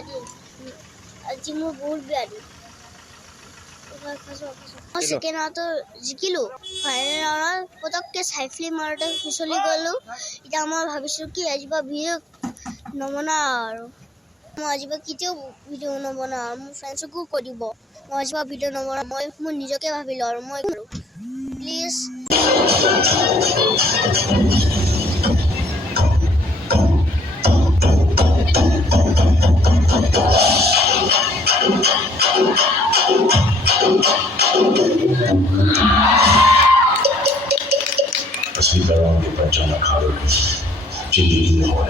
বেয়া আজি মোৰ বহুত বেয়া দিন মই ছেকেণ্ড ৰাউণ্ডত জিকিলোঁ ফাইনেল ৰাউণ্ডত পটককৈ চাইফলি মাৰোঁতে পিছলি গ'লোঁ এতিয়া মই ভাবিছোঁ কি আজিৰ পৰা ভিডিঅ' নবনাওঁ আৰু মই আজিৰ পৰা কেতিয়াও ভিডিঅ' নবনাওঁ আৰু মোৰ ফ্ৰেণ্ডছকো কৈ দিব মই আজিৰ পৰা ভিডিঅ' নবনাওঁ মই মোৰ নিজকে ভাবিলোঁ আৰু মই কৰোঁ প্লিজ असली दौरान के पर जाना खाड़ो जिंदगी में हो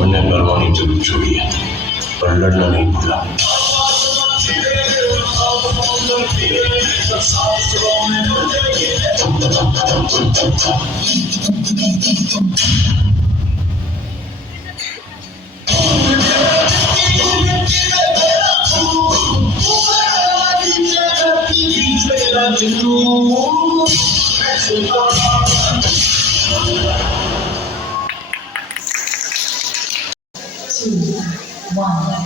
मैंने परवानी जरूर छोड़ी है पर लड़ना नहीं भूला Two, one.